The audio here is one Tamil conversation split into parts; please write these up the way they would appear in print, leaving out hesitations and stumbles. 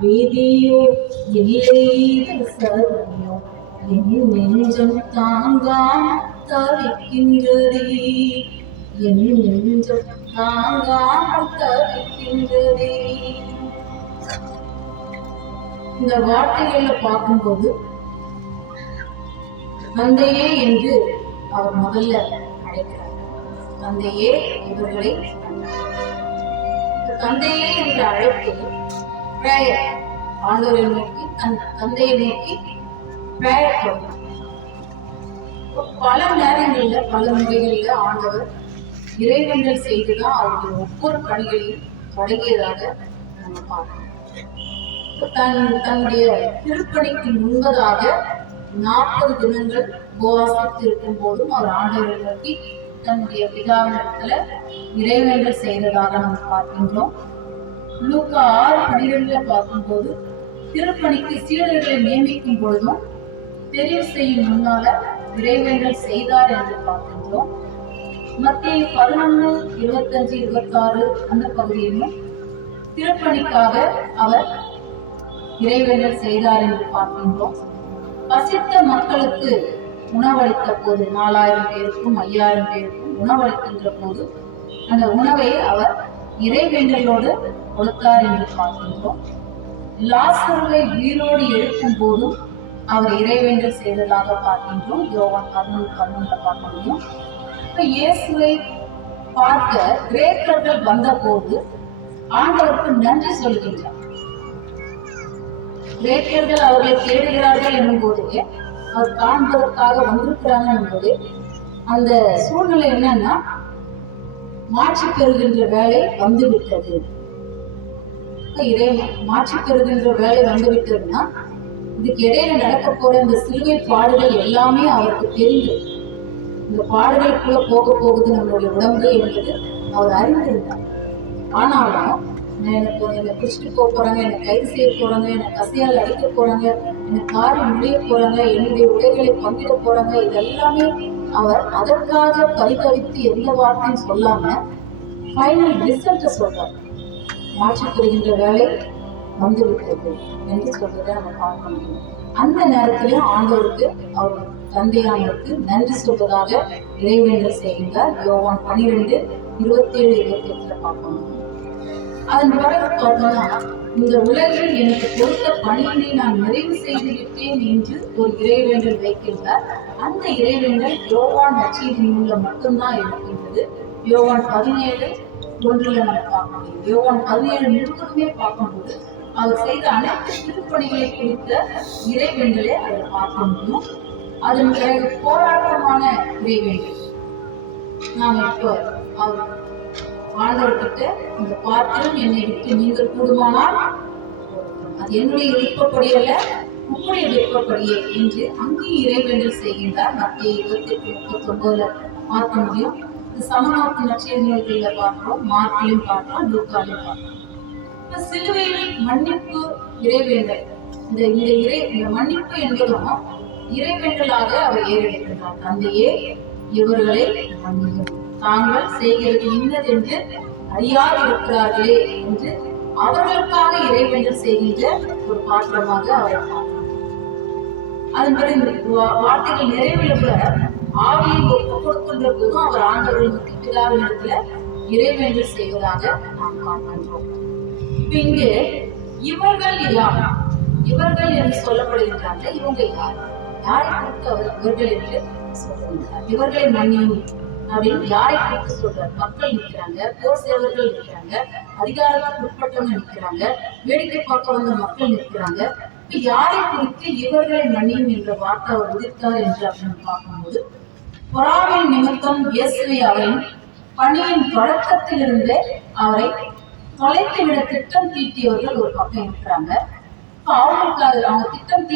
விதியோ இல்லை சரியோ என் நெஞ்சம் தாங்காம தவிக்கின்றதே, என் நெஞ்சம் தாங்காம தவிக்கின்றதே. இந்த வார்த்தைகளை பார்க்கும்போது தந்தையே என்று அவர் முதல்ல அழைக்கிறார். தந்தையே இவர்களை, தந்தையே என்ற அழைப்பு பிரேயர், ஆண்டவரை நோக்கி தந்தையை நோக்கி பிரேயர் பண்ணும். பல நேரங்கள்ல பல முறைகள்ல ஆண்டவர் இறைவன்கள் செய்துதான் அவருடைய ஒவ்வொரு பணிகளையும் தொடங்கியதாக நம்ம பார்க்கணும். தன்னுடைய திருப்பணிக்கு முன்பதாக 40 தினங்கள் உபவாசித்து இருக்கும் போதும் அவர் ஆண்டவரை நோக்கி தன்னுடைய பிதாவிடத்துல இறைவன்கள் செய்ததாக நம்ம பார்க்கின்றோம். லூக்கா 6:12 பார்க்கும்போது திருப்பணிக்கு சீடர்களை நியமிக்கும் பொழுதும் தெரிவு செய்யும் முன்னால இறைவன்கள் செய்தார் என்று பார்க்கின்றோம். மத்தேயு 11:25-26 அந்த பகுதியிலும் திருப்பணிக்காக அவர் இறைவன்கள் செய்தார் என்று பார்க்கின்றோம். பசித்த மக்களுக்கு உணவளித்த போது 4000 பேருக்கும் 5000 பேருக்கும் உணவளிக்கின்ற போது அந்த உணவை அவர் இறைவேண்டலோடு கொடுத்தார் என்று பார்க்கின்றோம். லாசருவை உயிரோடு எழுப்பும் போதும் அவர் இறைவேண்டல் செய்ததாக பார்க்கின்றோம். யோவான் 11:11 பார்க்க முடியும். இப்ப இயேசுவை பார்க்க கிரேக்கர்கள் வந்த போது ஆண்டவருக்கு நன்றி சொல்கின்றார். கிரேக்கர்கள் அவர்களை தேடுகிறார்கள் என்னும் போது, அவர் காண்பதற்காக வந்திருக்கிறாங்க என்பது அந்த சூழ்நிலை என்னன்னா, மாற்றி பெறுகின்ற வேலை வந்துவிட்டது. மாற்றி பெறுகின்ற வேலை வந்துவிட்டதுன்னா, இதுக்கு இடையில நடக்க போற இந்த சிலுவை பாடுகள் எல்லாமே அவருக்கு தெரிந்து, இந்த பாடுகளுக்குள்ள போக போகுது நம்மளுடைய உடம்பு என்பது அவர் அறிந்திருந்தார். ஆனாலும் என்னை பிடிச்சிட்டு போறாங்க, என்னை கைது செய்ய போறாங்க, என்னை கசையால் அடிக்க போறாங்க, என்னை காரி முடிய போறாங்க, என்னுடைய உடைகளை பங்கிட போறாங்க, இதெல்லாமே அவர் அதற்காக பரிதவித்து எந்த வார்த்தையும் சொல்லாம ஃபைனல் ரிசல்ட் சொல்றார். மாற்றி பெறுகின்ற வேலை வந்துவிட்டது என்று சொல்றதை நம்ம பார்க்க முடியும். அந்த நேரத்திலும் ஆண்டவருக்கு, அவர் தந்தையானவருக்கு நன்றி சொல்வதாக இறைவேண்டல் செய்கின்றார். யோவான் 12:27-28 பார்க்க முடியும். அதன் பிறகு பார்த்தோம்னா, இந்த உலகில் எனக்கு கொடுத்த பணியினை நான் நிறைவு செய்து விட்டேன் என்று ஒரு இறைவேண்டல் வைக்கின்றார். அந்த இறைவேண்டல் யோவான் நற்செய்தி நூல்ல மட்டும்தான் இருக்கின்றது. யோவான் 17:1 நம்ம பார்க்க முடியும். யோவான் 17 முழுவதுமே பார்க்கும்போது அவர் செய்த அனைத்து திருப்பணிகளை குறித்த இறைவேண்டலை அதில் பார்க்க முடியும். அதன் பிறகு போராட்டமான இறைவேண்டல், நாம் இப்போ அவர் ஆண்டவர்கிட்ட, இந்த பாத்திரம் என்னை விட்டு நீங்கள் கூடுமானால் அது என்னுடைய விருப்பப்படியல்ல உங்களுடைய விருப்பப்படியே என்று அங்கேயும் இறைவேண்டல் செய்கின்றார். மத்தேயு 28:39 பார்க்க முடியும். இந்த சமநோக்கு நற்செய்திகளில பார்க்கிறோம், மார்க்கிலும் பார்க்கிறோம், லூக்காலையும் பார்க்கிறோம். சிலுவையில் மன்னிப்பு இறைவேண்டல், இந்த மன்னிப்பு என்பதும் இறைவேண்டலாக அவர் ஏறெடுக்கின்றார். தந்தையே இவர்களை மன்னியும், தாங்கள் செய்கிறது இன்னதென்று அறியாது இருக்கிறார்களே என்று அவர்களுக்காக இறைவேண்டல் செய்கின்ற ஒரு பாத்திரமாக அவரை பார்க்கிறோம். அதன் பிறகு இந்த வார்த்தைகள் நிறைவில் கூட ஆவியை ஒப்புக் கொடுக்கின்ற போதும் அவர் ஆண்டவர்கள் பிதாவினிடத்துல இறைவேண்டல் செய்வதாக நாம் பார்க்கின்றோம். இங்கு இவர்கள் யார், இவர்கள் என்று சொல்லப்படுகின்றாங்க. இவங்க யார், யாரை குறித்து அவர் இவர்கள் என்று சொல்லுகின்றார். இவர்களை மன்னியும் அப்படின்னு யாரை குறித்து சொல்றார்? மக்கள் நிற்கிறாங்க, போர் சேவர்கள் நிற்கிறாங்க, அதிகாரத்துக்கு உட்பட்டவங்க நிற்கிறாங்க, வேடிக்கை பார்க்க வந்த மக்கள் நிற்கிறாங்க. யாரை குறித்து இவர்களை மன்னியும் என்ற வார்த்தை அவர் உதிர்த்தார் என்று அப்படின்னு பார்க்கும்போது, பொறாமையின் நிமித்தம் இயேசுவை அவரின் பணியின் தொடக்கத்திலிருந்து அவரை தொலைத்து விட திட்டம் தீட்டியவர்கள் ஒரு பக்கம் இருக்கிறாங்க. அவங்களுக்காக அவங்க திட்டம்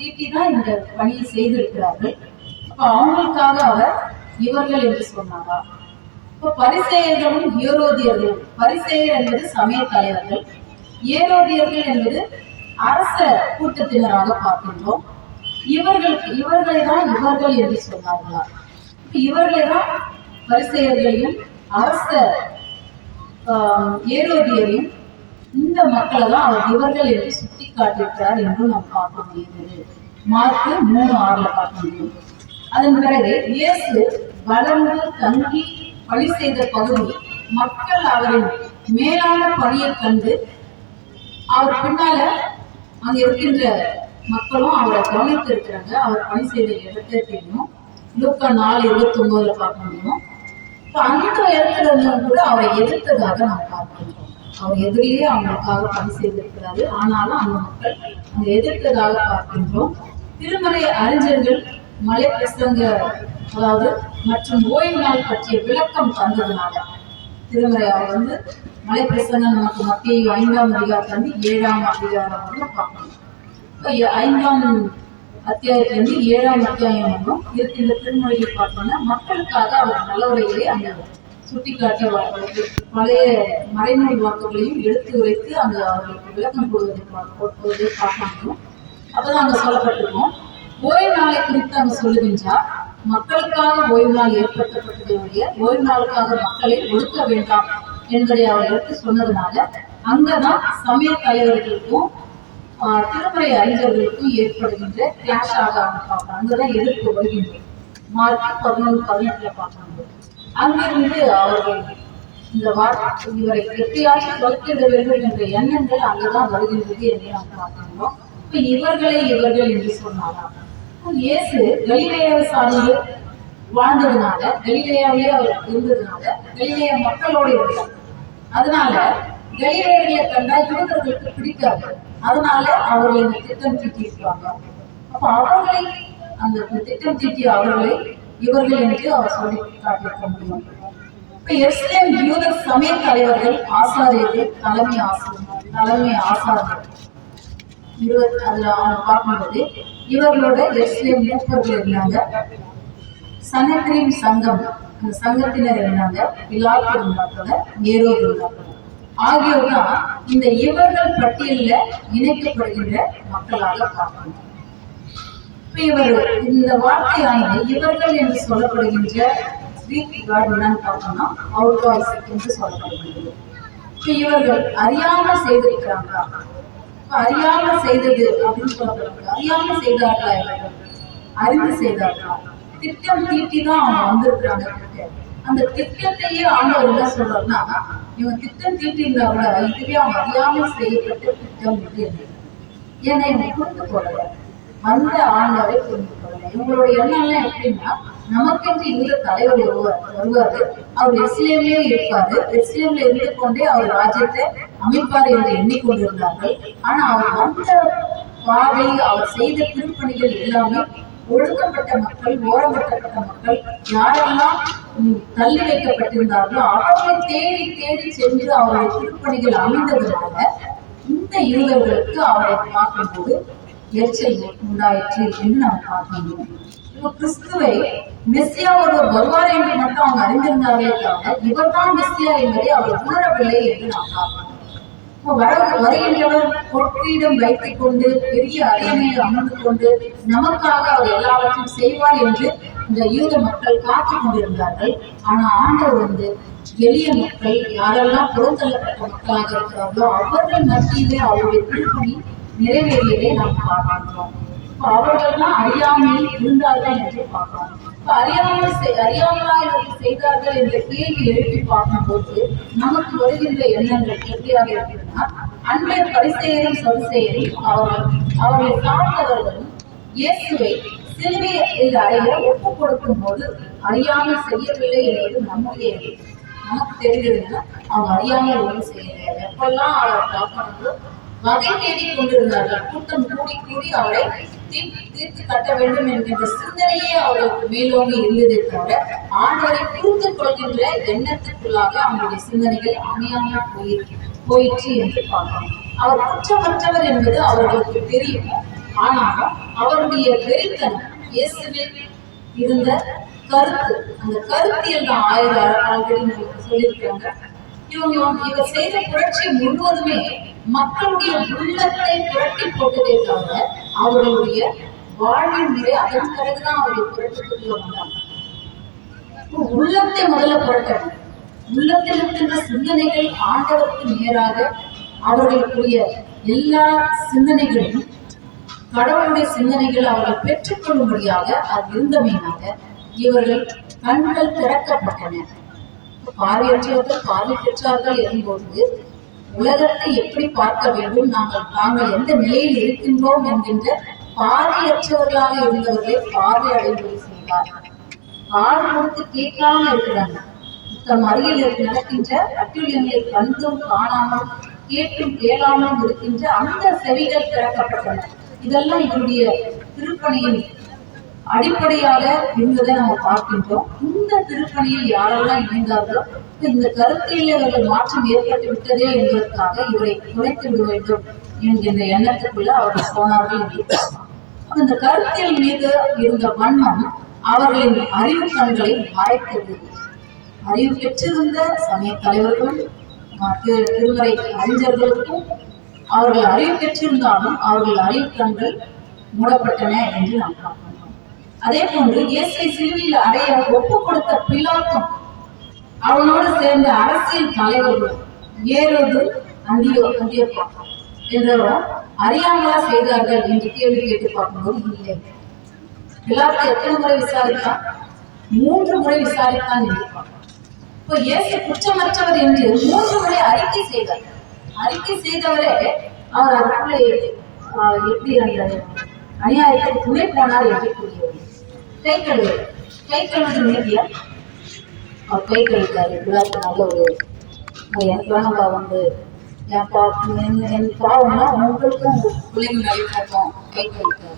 தீட்டிதான் இந்த பணியை செய்திருக்கிறார்கள். அப்ப அவங்களுக்காக அவர் இவர்கள் என்று சொன்னாரா? இப்ப பரிசேயர்களும் ஏரோதியர்களும், பரிசேயர் என்பது சமய தலைவர்கள், ஏரோதியர்கள் என்பது அரச கூட்டத்தினராக பார்க்கின்றோம். இவர்களை தான் இவர்கள் என்று சொன்னார்களா? இவர்களை தான் பரிசேயர்களையும் அரச ஏரோதியரையும் இந்த மக்களை தான் அவர் இவர்கள் என்று சுட்டி காட்டியிருக்கிறார் என்று நாம் பார்க்க முடியுது. மார்க் 3:6 பார்க்க முடியும். அதன் பிறகு இயேசு வளர்ந்து தங்கி பணி செய்த பகுதி மக்கள் அவரின் மேலான பணியை கண்டு அவர் பின்னால அங்க இருக்கின்ற மக்களும் அவரை கவனித்து இருக்கிறாங்க. அவர் பணி செய்த இடத்தை தெரியும். லூக்கா 4:29 பார்க்க முடியும். அந்த இடத்துல இருந்தவங்க கூட அவரை எதிர்த்ததாக நாம் பார்க்கின்றோம். அவர் எதிரிலேயே அவங்களுக்காக பணி செய்திருக்கிறாரு. ஆனாலும் அந்த மக்கள் அவங்க எதிர்த்ததாக பார்க்கின்றோம். திருமறை அறிஞர்கள் மலை பிரசங்க அதாவது மற்றும் ஓய்வு நாள் பற்றிய விளக்கம் தந்ததுனால திருமறை அவர் மலை பிரசங்கம் நமக்கு மத்திய 5ஆம் அதிகாரத்திலிருந்து 7ஆம் அதிகாரம் பார்க்கணும். 5ஆம் அத்தியாயத்திலிருந்து 7ஆம் அத்தியாயம் வரும் இருக்கின்ற திருமொழியில் பார்த்தோம்னா மக்களுக்காக அவர் நல்லவரையிலே அந்த சுட்டிக்காட்டிய பழைய மறைநூல் வாக்குகளையும் எடுத்து உரைத்து அங்க அவர்களுக்கு விளக்கம் கொடுவதை பார்க்கணும். அப்பதான் அங்க சொல்லப்பட்டிருக்கோம். ஓய்வு நாளை குறித்து அங்க சொல்லுகின்றார். மக்களுக்காக ஓய்வு நாள் ஏற்படுத்தப்பட்டதைய ஓய்வு நாளுக்காக மக்களை ஒடுக்க வேண்டாம் என்பதை அவர் எடுத்து சொன்னதுனால அங்கதான் சமய தலைவர்களுக்கும் திருமறை அறிஞர்களுக்கும் ஏற்படுகின்ற கிளாஷ் ஆக பார்க்கணும். அங்கதான் எதிர்ப்பு வருகின்றது. மார்க் 11:18 பார்க்கணும். அங்கிருந்து அவர்கள் இந்த இவரை எப்படியாச்சும் வளர்த்திட வேண்டும் என்ற எண்ணங்கள் அங்கதான் வருகின்றது என்று நாம் பார்க்கின்றோம். இப்ப இவர்கள் என்று சொன்னாராம். இயேசு கலிலேயாவை சார்ந்து வாழ்ந்ததுனால கலிலேயாவிலே அவர் இருந்ததுனால கலிலேயா மக்களோடு இருந்தார். அதனால கலிலேயர்களை கண்டா யூதர்களுக்கு பிடிக்காது. அதனால அவர்கள் இந்த திட்டம் தீட்டியிருப்பாங்க. அப்ப அவர்களை அந்த திட்டம் தீட்டிய அவர்களை இவர்கள் என்று அவர் சொல்லி காட்டியிருக்க முடியும். இப்ப எருசலேம் யூத சமய தலைவர்கள் ஆசாரியர்கள் தலைமை ஆசாரியர்கள் அதுல பார்க்கும்போது இவர்களோட எருசலேம் மூப்பர்கள் இருந்தாங்க. சனத்ரீம் சங்கம் அந்த சங்கத்தினர் இருந்தாங்க. பிலாத்து இருந்தாங்க, ஏரோது இருந்தாங்க. ஆகியோர் தான் இந்த இவர்கள் பட்டியலில் இணைக்கப்படுகின்ற மக்களாக பார்க்கணும். இப்ப இவர் இந்த வார்த்தையானது இவர்கள் என்று சொல்லப்படுகின்ற கிரீக் வேர்ட் என்னன்னு பார்த்தோம்னா அவுட்வாய்ஸ் என்று சொல்லப்படுகிறது. இப்ப இவர்கள் அறியாமல் செய்திருக்கிறாங்க. அறியாமல் செய்தது அப்படின்னு சொல்லப்படுகிறது. அறியாமல் செய்தார்களா இவர்கள்? அறிந்து செய்தார்களா? திட்டம் தீட்டி தான் அவங்க வந்திருக்கிறாங்க. அந்த திட்டத்தையே ஆண்டவர் என்ன சொல்றாருன்னா, இவங்க திட்டம் தீட்டியிருந்தா கூட இதுவே அவங்க அறியாமல் செய்யப்பட்ட திட்டம் இது. ஏன்னா இவங்க புரிந்து கொள்ளல, வந்த ஆண்டவரை புரிந்து கொள்ளல. இவங்களுடைய எண்ணம்லாம் எப்படின்னா, நமக்கென்று இந்த தலைவர் வருவாரு, அவர் எருசலேமிலே இருப்பாரு, எருசலேம்ல இருந்து கொண்டே அவர் ராஜ்யத்தை அமைப்பார் என்று எண்ணிக்கொண்டிருந்தார்கள். ஆனா அவர் வந்த பாதை, அவர் செய்த திருப்பணிகள் எல்லாமே ஒடுக்கப்பட்ட மக்கள், ஓரப்பட்ட மக்கள், யாரெல்லாம் தள்ளி வைக்கப்பட்டிருந்தார்களோ அவர்களை தேடி தேடி சென்று அவருடைய திருப்பணிகள் அமைந்ததுனால இந்த யூதர்களுக்கு அவரை பார்க்கும்போது எரிச்சல் உண்டாயிற்று என்று நாம் பார்க்க முடியும். இப்ப கிறிஸ்துவை மெஸ்ஸியா ஒருவர் வருவார் என்று மட்டும் அவங்க அறிந்திருந்தார்களே தவிர இவர்தான் மெஸ்ஸியா என்பதை அவர் உணரவில்லை என்று நாம் பார்க்கணும். வருகின்றவர் பொற்கிடம் வைத்துக் கொண்டு பெரிய அரியணையில் அமர்ந்து கொண்டு நமக்காக அவர் எல்லாவற்றையும் செய்வார் என்று இந்த யூத மக்கள் காத்துக் கொண்டிருந்தார்கள். ஆனா ஆண்டவர் எளிய மக்கள், யாரெல்லாம் புறந்தள்ளப்பட்ட மக்களாக இருக்கிறார்களோ அவர்கள் மத்தியிலே அவருடைய திருப்பணி நிறைவேறியதை நாம் பார்க்கிறோம். அவர்கள்லாம் அறியாமல் இருந்தார்கள் என்று பார்க்கலாம். அறியாமலா செய்தார்கள் என்ற கேள்வி எழுப்பி பார்க்கும்போது நமக்கு வருகின்ற எண்ணங்கள் எப்படியாக இருக்கிறதுனா, அன்றைய பரிசேயரும் சதுசேயரும் அவர்களை சார்ந்தவர்களும் இயேசுவை சிலுவையில் அறைய ஒப்புக் கொடுக்கும் போது அறியாமல் செய்யவில்லை என்பது நமக்கு தெரிந்ததுன்னா அவங்க அறியாமல் ஒன்றும் செய்யல. எப்பெல்லாம் அவர் பார்க்கணும் வகை தேடிக் கொண்டிருந்தார்கள். கூட்டம் கூடி அவரை தீர்த்து கட்ட வேண்டும் என்கின்ற சிந்தனையே அவர்களுக்கு மேலோங்கி இருந்ததை தவிர ஆண்டவரை புரிந்து கொள்கின்ற எண்ணத்துக்குள்ளாக அவங்களுடைய சிந்தனைகள் அமையாமல் போயிற்று என்று பார்க்கணும். அவர் குற்றமற்றவர் என்பது அவர்களுக்கு தெரியும். ஆனாலும் அவருடைய வெறித்தனம், இயேசுவில் இருந்த கருத்து, அந்த கருத்தியல் தான் ஆல்ரெடி சொல்லியிருக்காங்க. இவர் செய்த புரட்சி முழுவதுமே மக்களுடைய உள்ளத்தை புரட்டி போட்டதே தவிர அவர்களுடைய வாழ்வின் முறை அதன் பிறகுதான் அவருடைய புரட்சிக்குள்ள வந்தாங்க. உள்ளத்தை முதல்ல புரட்டணும். உள்ளத்தில் இருக்கின்ற சிந்தனைகள் ஆண்டவருக்கு நேராக அவர்களுக்குரிய எல்லா சிந்தனைகளும் கடவுளுடைய சிந்தனைகள் அவர்கள் பெற்றுக்கொள்ளும்படியாக அது இருந்தமையினால இவர்கள் கண்கள் திறக்கப்பட்டன. பார்வையற்றவர்கள் பார்வை பெற்றார்கள் எனும்போது உலகத்தை எப்படி பார்க்க வேண்டும், நாங்கள் எந்த நிலையில் இருக்கின்றோம் என்கின்ற பார்வையற்றவர்களாக இருந்தவர்களை பார்வை அடைவதை செய்தார். காது கொடுத்து கேட்காம இருக்கிறாங்க. தம் அருகில் நடக்கின்ற அட்டுழியங்களை கண்டும் காணாமல் கேட்டும் கேளாமல் இருக்கின்ற அந்த செவிகள் திறக்கப்பட்டன. இதெல்லாம் இவருடைய திருப்பணியின் அடிப்படையாக இருந்ததை நம்ம பார்க்கின்றோம். இந்த திருப்பணியில் யாரெல்லாம் இணைந்தார்களோ இந்த கருத்தில் அவர்கள் மாற்றம் ஏற்பட்டு விட்டதே என்பதற்காக இவரை குறைத்து விட வேண்டும் என்கின்ற எண்ணத்துக்குள்ள அவர்கள் போனார்கள் என்று இந்த கருத்தியல் மீது இருந்த வன்மம் அவர்களின் அறிவு கண்களை மறைத்தது. அறிவு பெற்றிருந்த சமய தலைவர்களும் திருமறை அறிஞர்களுக்கும் அவர்கள் அறிவு பெற்றிருந்தாலும் அவர்கள் அறிவு கண்கள் மூடப்பட்டன என்று நாம் பார்க்கிறோம். அதே போன்று இயேசுவை சிலுவையில் அடைய ஒப்பு கொடுத்த பிலாத்தும் அவனோடு சேர்ந்த அரசியல் தலைவர்கள் ஏரோது அந்தியோப்பா என்றவரும் அறியாமலா செய்தார்கள் என்று கேள்வி கேட்டு பார்க்கும்போது இல்லை. பிலாத்து எத்தனை முறை விசாரித்தான்? 3 முறை விசாரித்தான் என்று பார்க்கிறோம். இப்போ இயேசு குற்றமற்றவர் என்று 3 முறை அறிக்கை செய்தார். அறிக்கை செய்தவரே அவர் அதுக்குள்ளே எப்படி அந்த அநியாயத்தை துணை போனார் என்று கூறியவர். கை கழுவுறது நீதியா? அவர் கை கழுவிட்டாரு. பிலாத்து நல்ல ஒரு எனக்குலாம் நம்ம வந்து என் பாவம்னா உங்களுக்கும் பிள்ளைங்க நடிப்போம் கை கழுவிட்டாரு.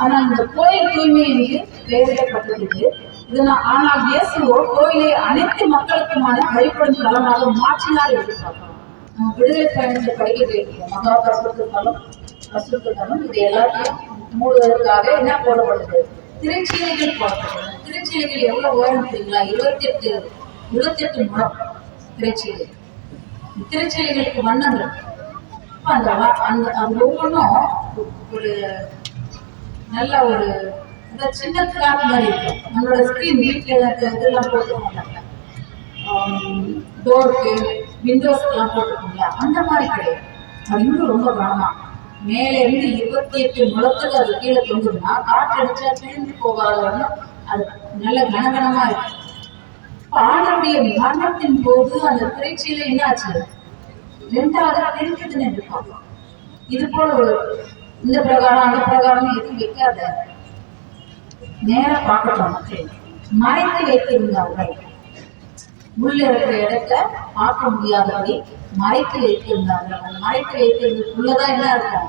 ஆனா இந்த கோயில் தூய்மை என்று பெயரிடப்பட்டிருக்கு. ஆனால் இயேசுவோ கோயிலை அனைத்து மக்களுக்குமான வழிபடும் தலமாக மாற்றினார் என்று பார்க்கிறோம். நம்ம விடுதலை பயணத்தை படிக்க கேட்கிறோம். மகா பசுத்த தலம் இது எல்லாத்தையும் மூடுவதற்காக என்ன போடப்படுது? திருச்சீலைகள் போடப்படுது. திருச்சீலைகள் எவ்வளவு உயரம் தெரியுங்களா? 28 முழம் திரைச்சீலை. திருச்சீலைகளுக்கு வண்ணங்கள் அந்த ஒவ்வொன்றும் ஒரு நல்ல ஒரு சின்ன கிளாத் மாதிரி இருக்கும். நம்மளோட ஸ்கிரீன் வீட்டில் இதெல்லாம் போட்டுருக்கோம்ல, டோருக்கு விண்டோஸ்க்கெல்லாம் போட்டுருக்கோம்ல, அந்த மாதிரி கிடையாது. அது இன்னும் ரொம்ப கனமா மேலே இருந்து 28 முழத்துக்கு அது கீழே தொங்குதுன்னா காற்று அடிச்சா பிரிந்து போகாதவங்க அது நல்ல கனகனமா இருக்கும். ஆண்டவருடைய மரணத்தின் போது அந்த திரைச்சீலை என்ன ஆச்சு? 2ஆக பிரிஞ்சதுன்னு எதிர்பார்க்கலாம். இது போல ஒரு இந்த பிரகாரம் அந்த பிரகாரம் எதுவும் வைக்காத, நேர பார்க்கணும். மறைத்து வைத்திருந்தார்கள். உள்ள இருக்கிற இடத்த பார்க்க முடியாதபடி மறைத்து வைத்திருந்தார்கள். அந்த மறைத்து வைத்திருந்ததுக்குள்ளதான் என்ன இருக்கும்?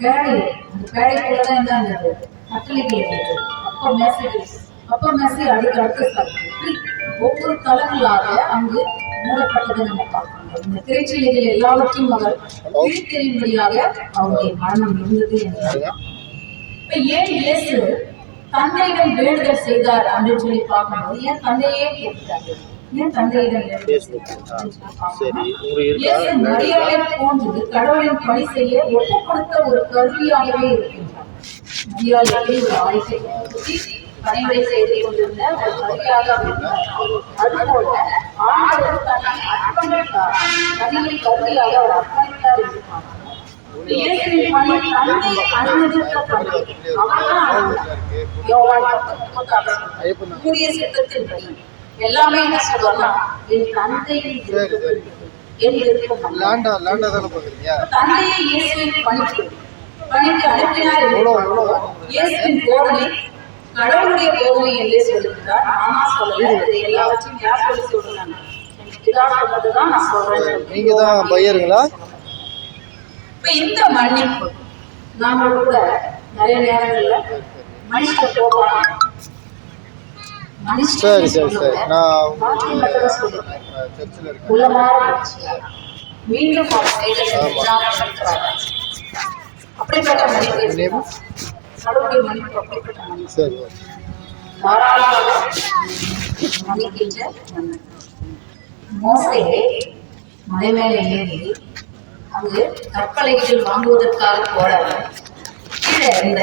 பேழை. அந்த பேழைக்குள்ளதான் என்ன இருந்தது? கட்டளைகள் இருந்தது. அப்ப மேசை அடுத்த ஒவ்வொரு தலங்களாக அங்கு மூடப்பட்டதை நம்ம பார்க்கணும். இந்த திரைச்சீலைகள் எல்லாவற்றையும் அவர் பிரித்தெறியும்படியாக அவருடைய மரணம் இருந்தது என்றார். இப்ப ஏன் இயேசு தந்தையிடம் வேண்டுதல் செய்தார் அப்படின்னு சொல்லி பார்க்கும்போது, ஏன் தந்தையே கேட்டாரு? ஏன் தந்தையிடம் மரியாதை போன்று கடவுளின் பணி செய்ய ஒப்புக்கொடுத்த ஒரு கருவியாகவே இருக்கின்றார். மரியாதையை ஒரு ஆயுசை பணிவை செய்து கொண்டிருந்த ஒரு கருவியாக அதுபோல ஆண்டவர் தன்னை அர்ப்பணித்தார். தன்னை கருவியாக அவர் அர்ப்பணித்தார் என்று பார்க்கிறோம். இயேசுவின் பணி தந்தை அனுமதித்த பணி. கூடிய சித்தத்தின் பணி எல்லாமே என்ன சொல்றோம்னா, என் தந்தையின் தந்தையை இயேசுவின் பணிக்கு அனுப்பினார். இயேசுவின் போதனை கடவுளுடைய போதனை என்றே சொல்லுகிறார். ஆனா சொல்லல, இது எல்லாவற்றையும் யார் சொல்லி சொல்றாங்க? இதான் சொன்னதுதான் நான் சொல்றேன். நீங்க தான் பையருங்களா? இப்ப இந்த மன்னிப்பு நாம கூட நிறைய நேரங்கள்ல மனுஷன் போவாங்க. சரி சரி சரி, நான் மீண்டும் அப்படிப்பட்ட மன்னிப்பு கடவுளுடைய மன்னிப்பு அப்படிப்பட்ட மன்னிப்பு சரி தாராளமாக மன்னிக்கின்ற மோசே மலை மேலே ஏறி அங்கு கற்பலைகள் வாங்குவதற்காக போறாரு. கீழே இந்த